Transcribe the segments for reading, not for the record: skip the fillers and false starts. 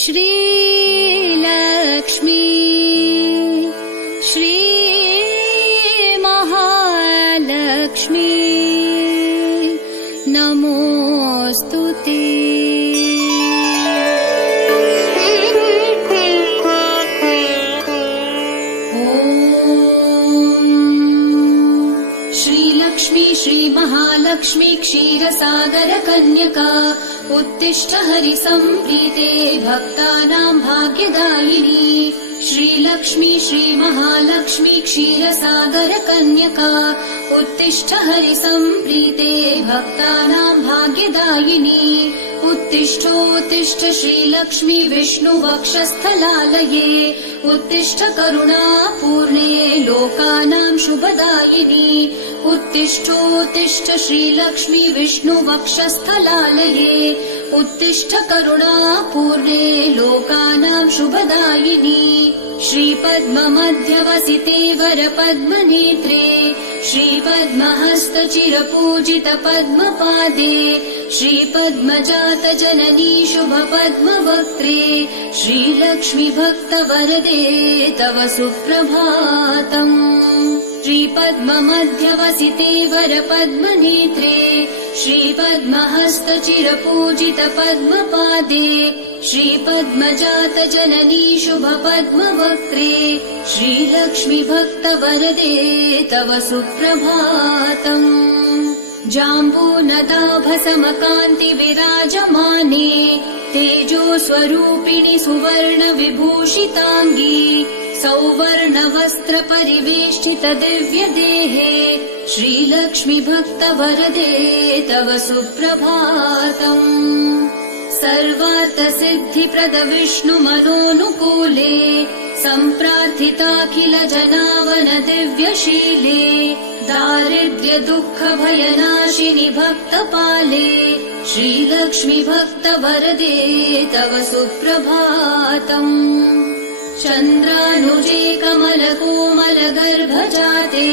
श्रीलक्ष्मी श्री महालक्ष्मी नमोऽस्तु ते। श्रीलक्ष्मी श्रीमहालक्ष्मी क्षीरसागर कन्यका उत्तिष्ठ हरिसम्प्रीते भक्तानां भाग्यदायिनी। श्रीलक्ष्मी श्रीमहालक्ष्मी क्षीरसागर कन्यका उत्तिष्ठ हरिसम्प्रीते भक्तानां भाग्यदायिनी। उत्तिष्ठोत्तिष्ठ श्रीलक्ष्मी विष्णुवक्षस्थलालये उत्तिष्ठ करुणापूर्णे लोकानां शुभदायिनी। उत्तिष्ठोत्तिष्ठ श्रीलक्ष्मी विष्णुवक्षस्थलालये उत्तिष्ठ करुणापूर्णे लोकानां शुभदायिनी। श्रीपद्ममध्यवसिते वरपद्मनेत्रे श्रीपद्महस्तचिरपूजित पद्मपादे श्रीपद्मजात जननी शुभपद्मवक्त्रे श्रीलक्ष्मी भक्तवरदे तव सुप्रभातम्। श्रीपद्ममध्यवसिते वरपद्मनेत्रे श्रीपद्महस्तचिरपूजित पद्मपादे श्रीपद्मजात जननी शुभपद्मवक्त्रे श्रीलक्ष्मी भक्तवरदे तव सुप्रभातम्। जाम्बूनदाभसमकान्ति विराजमाने तेजो स्वरूपिणि सुवर्ण विभूषिताङ्गी सौवर्ण परिवेष्टित दिव्य देहे श्रीलक्ष्मी भक्तवरदे तव सुप्रभातम्। सर्वार्थ सिद्धिप्रद विष्णु मनोनुकूले सम्प्रार्थिताखिल जनावन दिव्यशीले दारिद्र्य दुःख भयनाशिनि भक्तपाले श्रीलक्ष्मी भक्तवरदे तव सुप्रभातम्। चन्द्रानुजे कमलकोमल गर्भजाते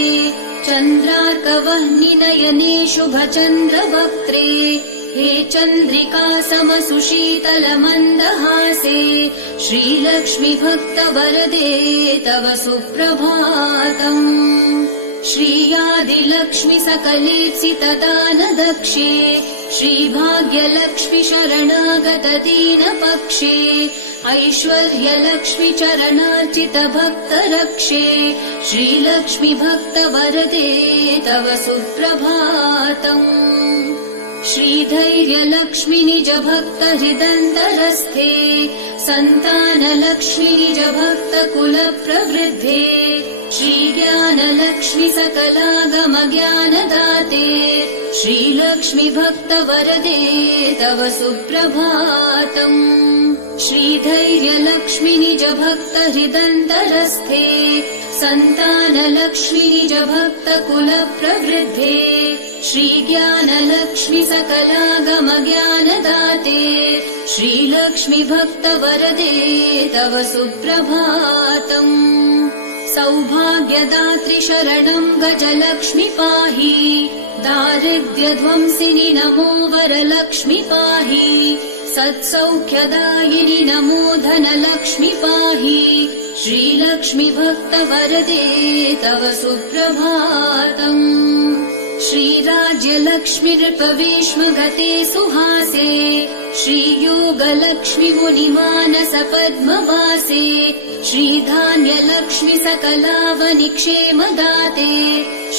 चन्द्रार्कवह्नि नयने शुभचन्द्रवक्त्रे हे चन्द्रिका समसुशीतल मन्दहासे श्रीलक्ष्मी भक्तवरदे तव सुप्रभातम्। श्रीयादिलक्ष्मी सकलेप्सित दानदक्षे श्रीभाग्यलक्ष्मी शरणागत दीनपक्षे ऐश्वर्यलक्ष्मी चरणार्चित भक्तरक्षे श्रीलक्ष्मी भक्तवरदे तव सुप्रभातम्। श्रीधैर्यलक्ष्मी निज भक्त हृदन्तरस्थे सन्तानलक्ष्मी निज भक्त कुल प्रवृद्धे श्रीज्ञानलक्ष्मी सकलागम ज्ञानदाते श्रीलक्ष्मी भक्तवरदे तव सुप्रभातम्। श्रीधैर्यलक्ष्मी निज भक्त हृदन्तरस्थे सन्तानलक्ष्मी निज भक्त कुल प्रवृद्धे श्रीज्ञानलक्ष्मी सकलागम ज्ञानदाते श्रीलक्ष्मी भक्तवरदे तव सुप्रभातम्। सौभाग्यदात्रि शरणं गजलक्ष्मी पाहि दारिद्र्यध्वंसिनि नमो वरलक्ष्मी पाहि सत्सौख्यदायिनि नमो धनलक्ष्मी पाहि श्रीलक्ष्मी भक्तवरदे तव सुप्रभातम्। श्रीराज्यलक्ष्मी नृपवेश्म गते सुहासे श्रीयोगलक्ष्मी मुनिमानस पद्मवासे श्रीधान्यलक्ष्मी सकलावनि क्षेमदाते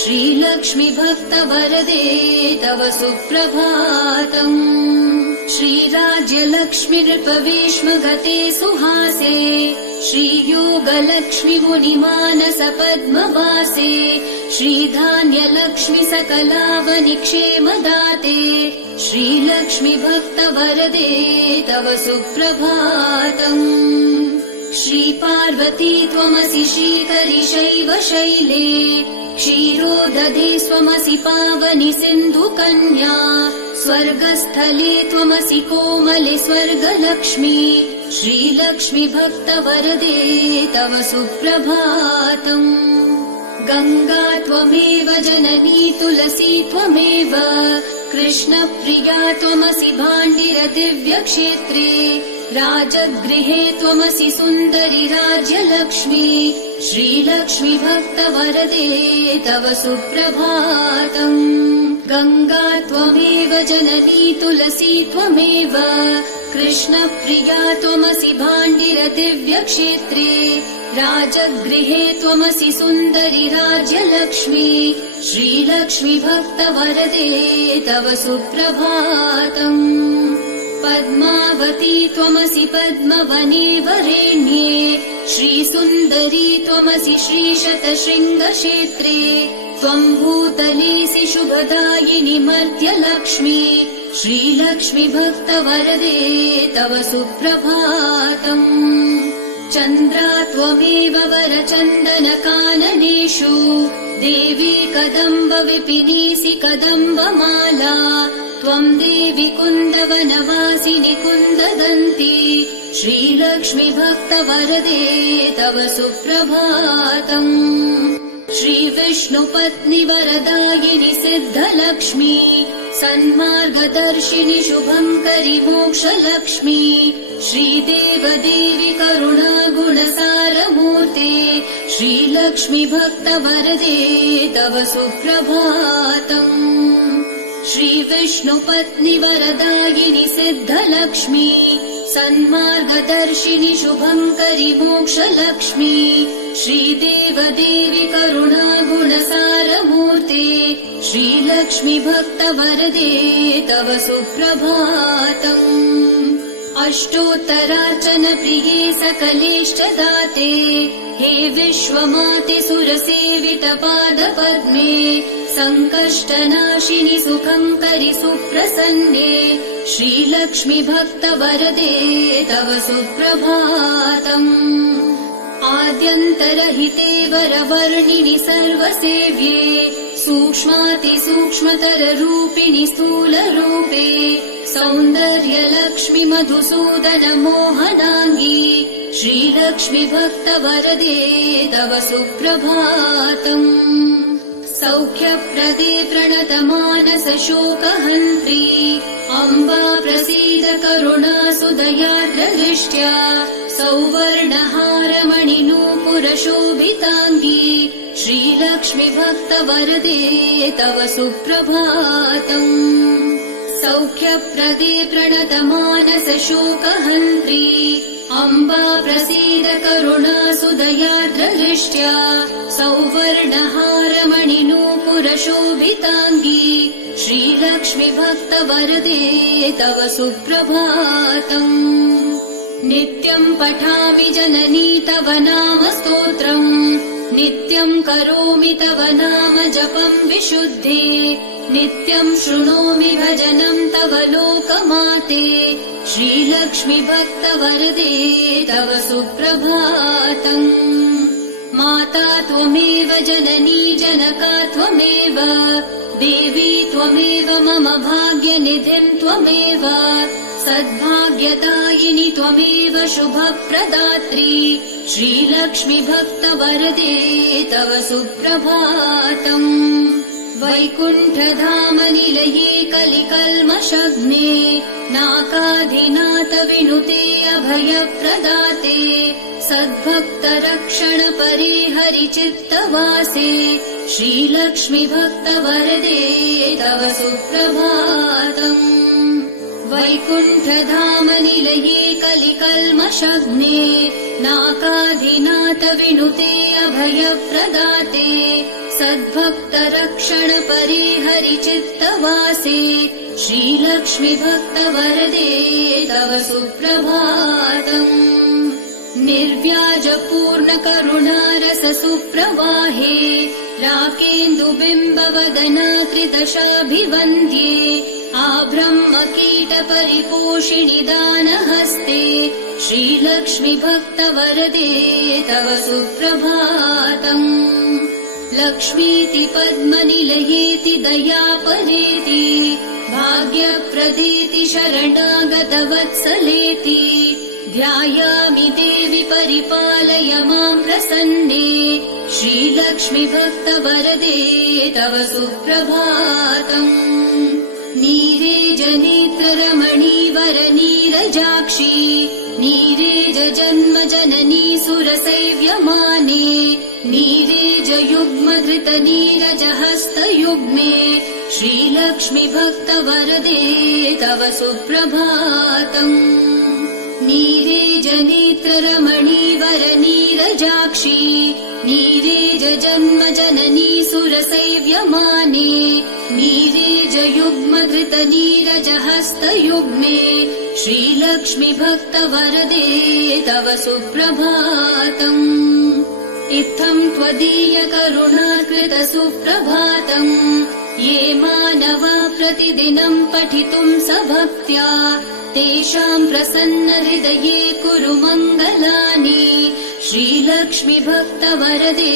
श्रीलक्ष्मी भक्तवरदे तव सुप्रभातम्। श्रीराज्यलक्ष्मी नृपवेश्म गते सुहासे श्रीयोगलक्ष्मी मुनिमानस पद्मवासे श्रीधान्यलक्ष्मी सकलावनि क्षेमदाते श्रीलक्ष्मी भक्तवरदे तव सुप्रभातम्। श्रीपार्वती त्वमसि श्रीकरि शैव शैले क्षीरोदधे स्वमसि पावनि सिन्धुकन्या स्वर्गस्थले त्वमसि कोमले स्वर्गलक्ष्मी श्रीलक्ष्मी भक्तवरदे तव सुप्रभातम्। गंगा त्वमेव जननी तुलसी त्वमेव कृष्णप्रिया त्वमसि भाण्डिर दिव्यक्षेत्रे राजगृहे त्वमसि सुन्दरि राज्यलक्ष्मी श्रीलक्ष्मी भक्तवरदे तव सुप्रभातम् गङ्गा त्वमेव जननी तुलसी त्वमेव कृष्णप्रिया त्वमसि भाण्डिरदिव्यक्षेत्रे राजगृहे त्वमसि सुन्दरि राज्यलक्ष्मी श्रीलक्ष्मी भक्तवरदे तव सुप्रभातम् पद्मावती त्वमसि पद्मवने वरेण्ये श्रीसुन्दरी त्वमसि श्रीशतशृङ्गक्षेत्रे त्वम् भूतलेसि शुभदायिनि मर्त्यलक्ष्मी श्रीलक्ष्मी भक्तवरदे तव सुप्रभातम् चन्द्रा त्वमेव वरचन्दनकाननेषु देवी कदम्ब विपिनेसि कदम्बमाला त्वम् देवि कुन्दवनवासिनि कुन्ददन्ती श्रीलक्ष्मी भक्तवरदे तव सुप्रभातम् श्रीविष्णुपत्नि वरदायिनि सिद्धलक्ष्मी सन्मार्गदर्शिनि शुभङ्करि मोक्षलक्ष्मी श्रीदेवदेवि करुणा गुणसारमूर्ते श्रीलक्ष्मी भक्तवरदे तव सुप्रभातम् श्रीविष्णुपत्नि वरदायिनि सिद्धलक्ष्मी सन्मार्गदर्शिनि शुभङ्करि मोक्षलक्ष्मी श्रीदेवदेवि करुणा गुणसारमूर्ते श्रीलक्ष्मी भक्तवरदे तव सुप्रभातम् अष्टोत्तरार्चन प्रिये सकलेष्टदाते हे विश्वमाते सुरसेवित पादपद्मे सङ्कष्टनाशिनि सुखङ्करि सुप्रसन्ने श्रीलक्ष्मी भक्तवरदे तव सुप्रभातम् आद्यन्तरहिते वरवर्णिनि सर्वसेव्ये सूक्ष्मातिसूक्ष्मतररूपिणि स्थूलरूपे सौन्दर्यलक्ष्मि मधुसूदन मोहनाङ्गी श्रीलक्ष्मी भक्तवरदे तव सुप्रभातम् सौख्यप्रदे प्रणतमानस शोकहन्त्री अम्बा प्रसीद करुणासुदयार्द्रदृष्ट्या सौवर्णहारमणिनूपुरशोभिताङ्गी श्रीलक्ष्मी भक्तवरदे तव सुप्रभातम् सौख्यप्रदे प्रणतमानस शोकहन्त्री अम्बा प्रसीद करुणासुदयार्द्रदृष्ट्या सौवर्णहारमणिनूपुरशोभिताङ्गी श्रीलक्ष्मी भक्तवरदे तव सुप्रभातम् नित्यम् पठामि जननी तव नाम स्तोत्रम् नित्यम् करोमि तव नाम जपम् विशुद्धे नित्यम् शृणोमि भजनम् तव लोकमाते श्रीलक्ष्मी भक्तवरदे तव सुप्रभातम् माता त्वमेव जननी जनका त्वमेव देवी त्वमेव मम भाग्यनिधिम् त्वमेव सद्भाग्यदायिनि त्वमेव शुभप्रदात्री श्रीलक्ष्मी भक्तवरदे तव सुप्रभातम् वैकुण्ठधामनिलये कलिकल्मषघ्ने नाकाधिनाथ विनुते अभयप्रदाते सद्भक्तरक्षणपरे हरिचित्तवासे श्रीलक्ष्मी भक्तवरदे तव सुप्रभातम् वैकुण्ठधामनिलये कलिकल्मषघ्ने नाकाधिनाथ विनुते अभयप्रदाते सद्भक्तरक्षणपरे हरिचित्तवासे श्रीलक्ष्मी भक्तवरदे तव सुप्रभातम् निर्व्याजपूर्णकरुणारस सुप्रवाहे राकेन्दुबिम्बवदनाकृतशाभिवन्द्ये आब्रह्मकीटपरिपोषिणि दानहस्ते श्रीलक्ष्मी भक्तवरदे तव सुप्रभातम् लक्ष्मीति पद्मनिलयेति दयापरेति भाग्यप्रदेति शरणागतवत्सलेति ध्यायामि देवि परिपालय माम् प्रसन्ने श्रीलक्ष्मी भक्तवरदे तव सुप्रभातम् नीरेजनेत्ररमणीवरनीरजाक्षी जन्मजननी सुरसेव्यमाने नीरेजयुग्मधृतनीरजहस्तयुग्मे श्रीलक्ष्मि भक्तवरदे तव सुप्रभातम्। नीरेजनेत्ररमणीवरनीरजाक्षी नीरेजजन्मजननी सुरसेव्यमाने नीरेजयुग्मधृतनीरजहस्तयुग्मे श्रीलक्ष्मि भक्तवरदे तव सुप्रभातम्। इत्थं त्वदीय करुणाकृत सुप्रभातम् ये मानवा प्रतिदिनं पठितुं सभक्त्या तेषां प्रसन्न हृदये कुरु मङ्गलानि श्रीलक्ष्मि भक्तवरदे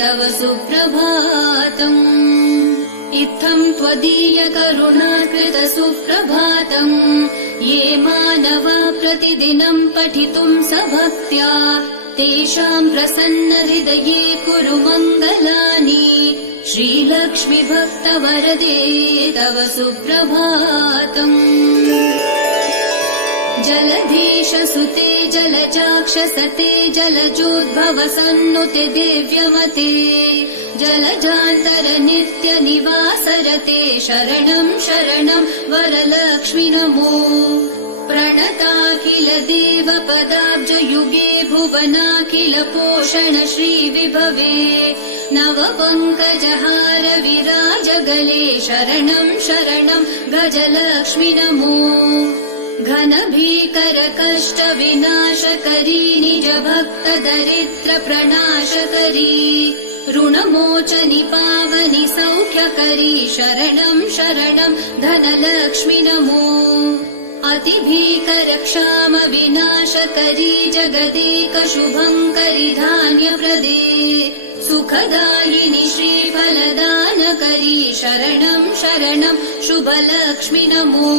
तव सुप्रभातम्। इत्थं त्वदीय करुणाकृत सुप्रभातम् ये मानवा प्रतिदिनं पठितुं सभक्त्या तेषां प्रसन्न हृदये कुरु मङ्गलानि श्रीलक्ष्मि भक्तवरदे तव सुप्रभातम्। जलधीशसुते जलजाक्षसते जलजोद्भवसन्नुते दिव्यमते जलजान्तरनित्यनिवासरते शरणं शरणं वरलक्ष्मि नमो। प्रणताखिल देवपदाब्जयुगे भुवनाखिल पोषण श्रीविभवे नवपङ्कजहार विराजगले शरणं शरणं गजलक्ष्मि नमो। घनभीकर कष्ट विनाशकरी निज भक्त दरिद्र प्रणाशकरी ऋणमोचनि पावनि सौख्यकरी शरणं शरणं धनलक्ष्मि नमो। अतिभीकर क्षाम विनाशकरी जगदेक शुभङ्करि धान्यप्रदे सुखदायिनि श्रीफलदानकरी शरणं शरणं शुभलक्ष्मि नमो।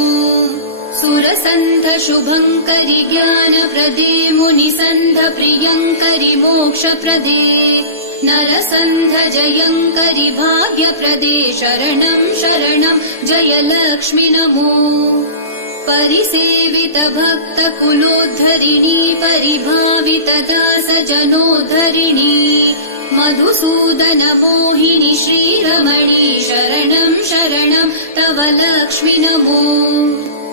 सुरसन्ध शुभङ्करि ज्ञानप्रदे मुनिसन्ध प्रियङ्करि मोक्षप्रदे नरसन्ध जयङ्करि भाग्यप्रदे शरणं शरणं जयलक्ष्मि नमो। परिसेवित भक्त कुलोद्धरिणी परिभावित दास जनोद्धरिणी मधुसूदन मोहिनी श्रीरमणी शरणं शरणं तव लक्ष्मि नमो।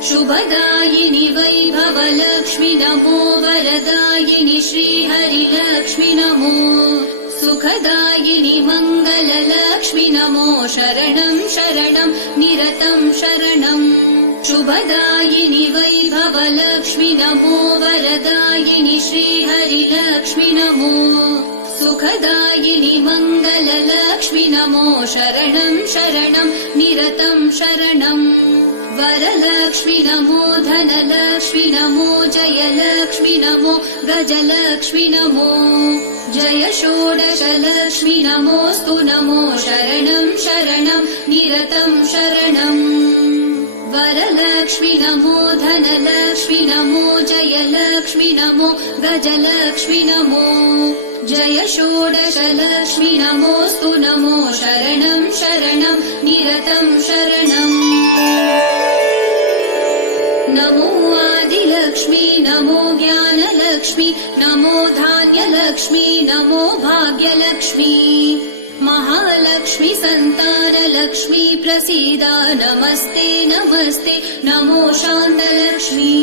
शुभदायिनि वैभवलक्ष्मि नमो वरदायिनि श्रीहरिलक्ष्मि नमो। सुखदायिनि मङ्गललक्ष्मि नमो शरणं शरणं निरतं शरणम्। शुभदायिनि वैभवलक्ष्मि नमो वरदायिनि श्रीहरिलक्ष्मि नमो। सुखदायिनि मङ्गललक्ष्मि नमो शरणं शरणं निरतं शरणम्। वरलक्ष्मि नमो धनलक्ष्मि नमो जयलक्ष्मि नमो गजलक्ष्मि नमो। जय षोडशलक्ष्मि नमोऽस्तु नमो शरणं शरणं निरतं शरणम्। वरलक्ष्मि नमो धनलक्ष्मि नमो जयलक्ष्मि नमो गजलक्ष्मि नमो। जय षोडशलक्ष्मि नमोऽस्तु नमो शरणं शरणं निरतं शरणम्। नमो आदिलक्ष्मी नमो ज्ञानलक्ष्मी नमो धान्यलक्ष्मी नमो भाग्यलक्ष्मी। महालक्ष्मी संतानलक्ष्मी प्रसीदा नमस्ते नमस्ते नमो शान्तलक्ष्मी।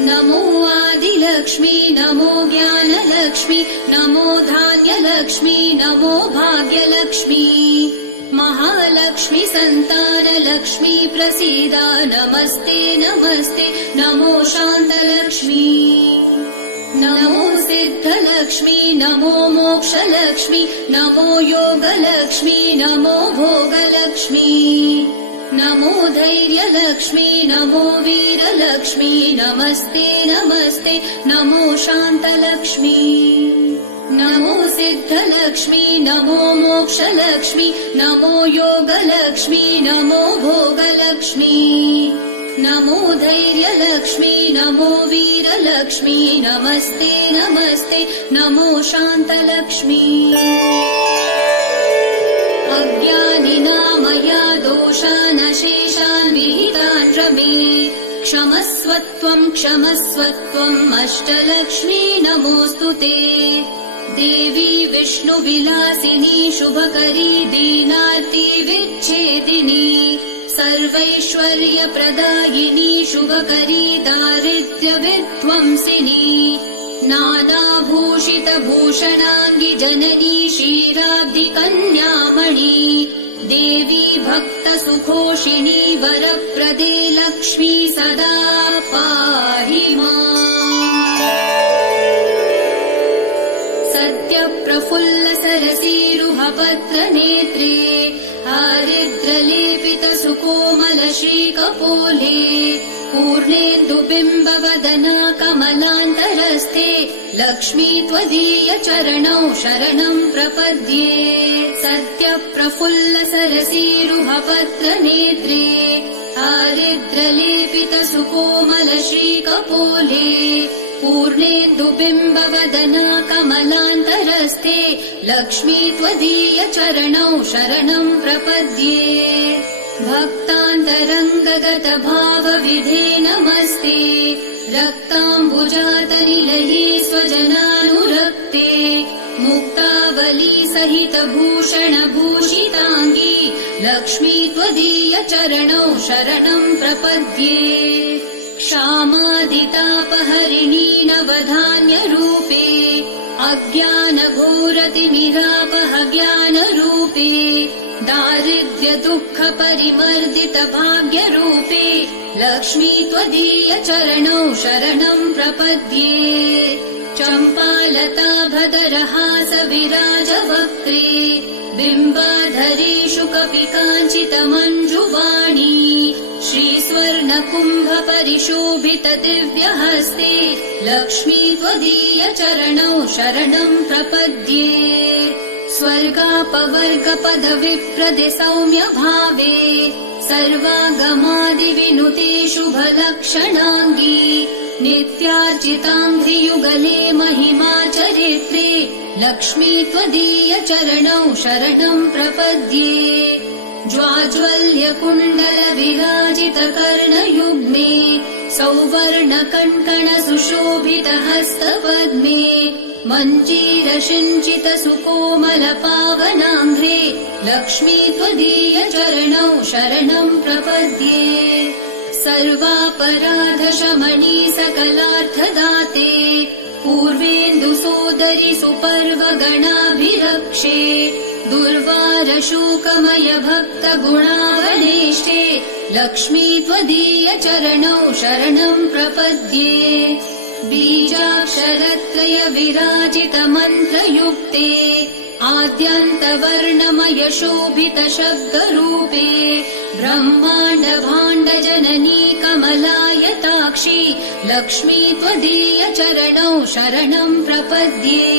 नमो आदिलक्ष्मी नमो ज्ञानलक्ष्मी नमो धान्यलक्ष्मी नमो भाग्यलक्ष्मी। महालक्ष्मी संतानलक्ष्मी प्रसीदा नमस्ते नमस्ते नमो शान्तलक्ष्मी। नमो सिद्धलक्ष्मी नमो मोक्षलक्ष्मी नमो योगलक्ष्मी नमो भोगलक्ष्मी। नमो धैर्यलक्ष्मी नमो वीरलक्ष्मी नमस्ते नमस्ते नमो शान्तलक्ष्मी। नमो सिद्धलक्ष्मी नमो मोक्षलक्ष्मी नमो योगलक्ष्मी नमो भोगलक्ष्मी। नमो धैर्यलक्ष्मी नमो वीरलक्ष्मी नमस्ते नमस्ते नमो शान्तलक्ष्मी। अज्ञानिना मया दोषान् शेषान् विहितान् रमे क्षमस्वत्वम् अष्टलक्ष्मी नमोऽस्तु ते। देवी विष्णुविलासिनी शुभकरी दीनार्ति विच्छेदिनी सर्वैश्वर्यप्रदायिनी शुभकरी दारिद्र्यविध्वंसिनी नानाभूषितभूषणाङ्गि जननी क्षीराब्धिकन्यामणि देवी भक्तसुखोषिणी वरप्रदे लक्ष्मी सदा पाहि माम्। सत्यप्रफुल्लसरसीरुहपत्रनेत्रे हारिद्रलेपितसुकोमलश्रीकपोले पूर्णेन्दुबिम्बवदना कमलान्तरस्थे लक्ष्मी त्वदीयचरणौ शरणं प्रपद्ये। सत्यप्रफुल्लसरसीरुहपत्रनेत्रे हारिद्रलेपितसुकोमलश्रीकपोले पूर्णेन्दुबिम्बवदना कमलान्तरस्थे लक्ष्मी त्वदीयचरणौ शरणं प्रपद्ये। भक्तान्तरङ्गगतभावविधे नमस्ते रक्ताम्बुजातनिलये स्वजनानुरक्ते मुक्तावली सहितभूषणभूषिताङ्गी लक्ष्मी त्वदीयचरणौ शरणं प्रपद्ये। क्षामादितापहरिणी नवधान्यरूपे अज्ञानघोरतिमिरापहज्ञानरूपे दारिद्र्यदुःखपरिमर्दितभाग्यरूपे लक्ष्मी त्वदीयचरणौ शरणं प्रपद्ये। चम्पालताभदरहासविराजवक्त्रे बिम्बाधरेषु कपि काञ्चितमञ्जुवाणी श्रीस्वर्णकुम्भपरिशोभितदिव्यहस्ते लक्ष्मी त्वदीयचरणौ शरणं प्रपद्ये। स्वर्गापवर्गपदविप्रदे सौम्यभावे सर्वागमादिविनुते शुभलक्षणाङ्गी नित्यार्चिताङ्घ्रियुगले महिमाचरित्रे लक्ष्मी त्वदीयचरणौ शरणं प्रपद्ये। ज्वाज्वल्यकुण्डलविराजितकर्णयुग्मे सौवर्णकङ्कणसुशोभितहस्तपद्मे मञ्जीरसिञ्चितसुकोमलपावनाङ्घ्रे लक्ष्मी त्वदीयचरणौ शरणं प्रपद्ये। सर्वापराधशमनी सकलार्थदाते पूर्वेन्दुसोदरि सुपर्वगणाभिरक्षे दुर्वारशोकमय भक्तगुणावनेष्टे लक्ष्मी त्वदीयचरणौ शरणं प्रपद्ये। बीजाक्षरत्रय विराजितमन्त्रयुक्ते आद्यन्तवर्णमय शोभितशब्दरूपे ब्रह्माण्डभाण्डजननी कमलायताक्षी लक्ष्मी त्वदीयचरणौ शरणं प्रपद्ये।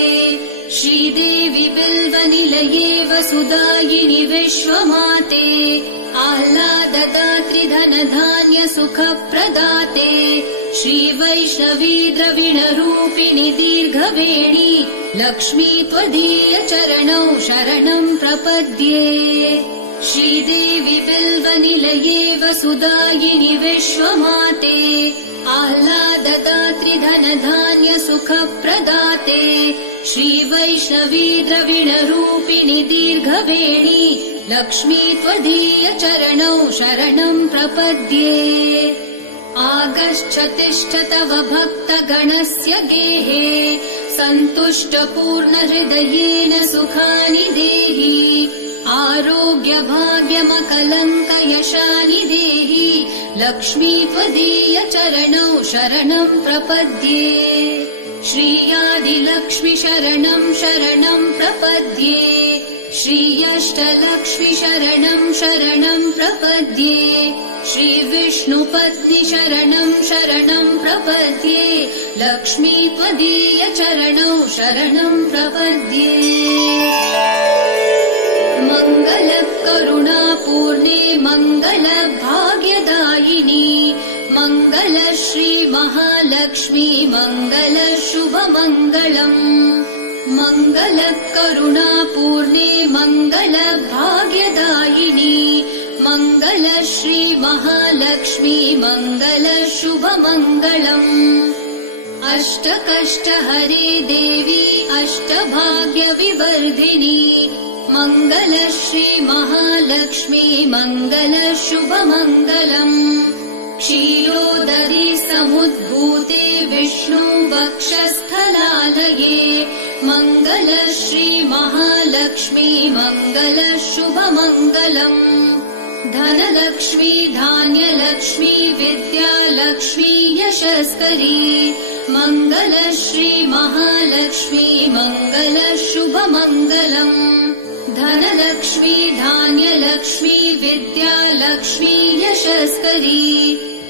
श्रीदेवी बिल्वनिलये वसुदायिनि विश्वमाते आह्लाददात्रि धनधान्यसुखप्रदाते श्रीवैष्णवी द्रविणरूपिणि दीर्घवेणी लक्ष्मी त्वदीयचरणौ शरणं प्रपद्ये। श्रीदेवी बिल्वनिलये वसुदायिनि विश्वमाते आह्लाददात्रि धनधान्यसुखप्रदाते श्रीवैष्णवी द्रविणरूपिणि दीर्घवेणी लक्ष्मी त्वदीयचरणौ शरणं प्रपद्ये। आगच्छतिष्ठ तव भक्तगणस्य गेहे सन्तुष्टपूर्णहृदयेन सुखानि देहि आरोग्यभाग्यमकलङ्कयशानि देहि लक्ष्मी त्वदीयचरणौ शरणं प्रपद्ये। श्रीयादिलक्ष्मि शरणं शरणं प्रपद्ये। श्रीयष्टलक्ष्मि शरणं शरणं प्रपद्ये। श्रीविष्णुपत्नि शरणं शरणं प्रपद्ये लक्ष्मी त्वदीयचरणौ शरणं प्रपद्ये। मङ्गलकरुणापूर्णे मङ्गलभाग्यदायिनी मङ्गलश्री महालक्ष्मी मङ्गलशुभमङ्गलम्। मङ्गलकरुणापूर्णे मङ्गलभाग्यदायिनी मङ्गल श्री महालक्ष्मी मङ्गल शुभमङ्गलम् अष्टकष्ट हरे देवी अष्टभाग्य विवर्धिनी मङ्गल श्री महालक्ष्मी मङ्गल शुभमङ्गलम् क्षीरोदरी समुद्भूते विष्णु वक्षस्थलालये मङ्गल श्री महालक्ष्मी मङ्गल शुभमङ्गलम् धनलक्ष्मी धान्यलक्ष्मी विद्यालक्ष्मी यशस्करी मङ्गल श्री महालक्ष्मी मङ्गल शुभमङ्गलम् धनलक्ष्मी धान्यलक्ष्मी विद्यालक्ष्मी यशस्करी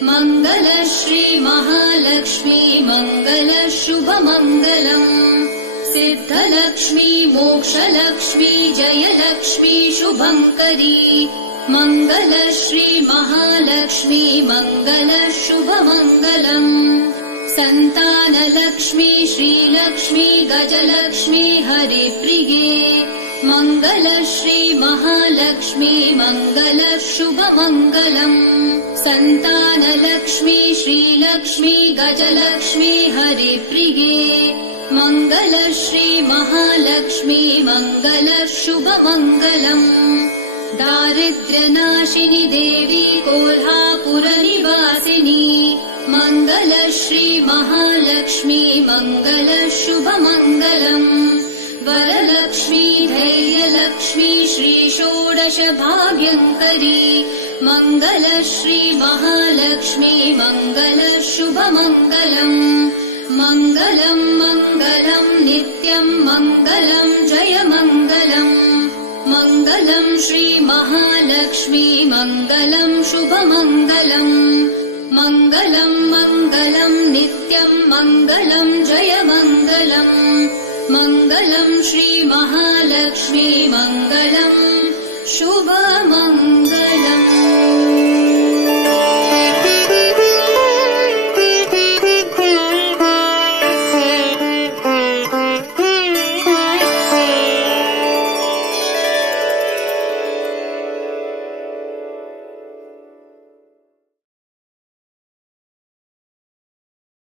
मङ्गल श्री महालक्ष्मी मङ्गल शुभमङ्गलम् सिद्धलक्ष्मी मोक्षलक्ष्मी जयलक्ष्मी शुभङ्करी मङ्गल श्री महालक्ष्मी मङ्गल शुभमङ्गलम् सन्तानलक्ष्मी श्रीलक्ष्मी गजलक्ष्मी हरिप्रिये मङ्गल श्री महालक्ष्मी मङ्गल शुभमङ्गलम् सन्तानलक्ष्मी श्रीलक्ष्मी गजलक्ष्मी हरिप्रिये मङ्गल श्री महालक्ष्मी मङ्गल शुभमङ्गलम् दारिद्र्यनाशिनि देवी कोल्हापुरनिवासिनी मङ्गल श्री महालक्ष्मी मङ्गल शुभमङ्गलम् वरलक्ष्मी धैर्यलक्ष्मी श्री षोडश भाग्यङ्करी मङ्गल श्री महालक्ष्मी मङ्गल शुभमङ्गलम् मङ्गलम् मङ्गलम् नित्यम् मङ्गलम् जयमङ्गलम् मङ्गलम् श्री महालक्ष्मी मङ्गलम् शुभमङ्गलम् मङ्गलम् मङ्गलम् नित्यम् मङ्गलम् जयमङ्गलम् मङ्गलम् श्री महालक्ष्मी मङ्गलम् शुभमङ्गलम्।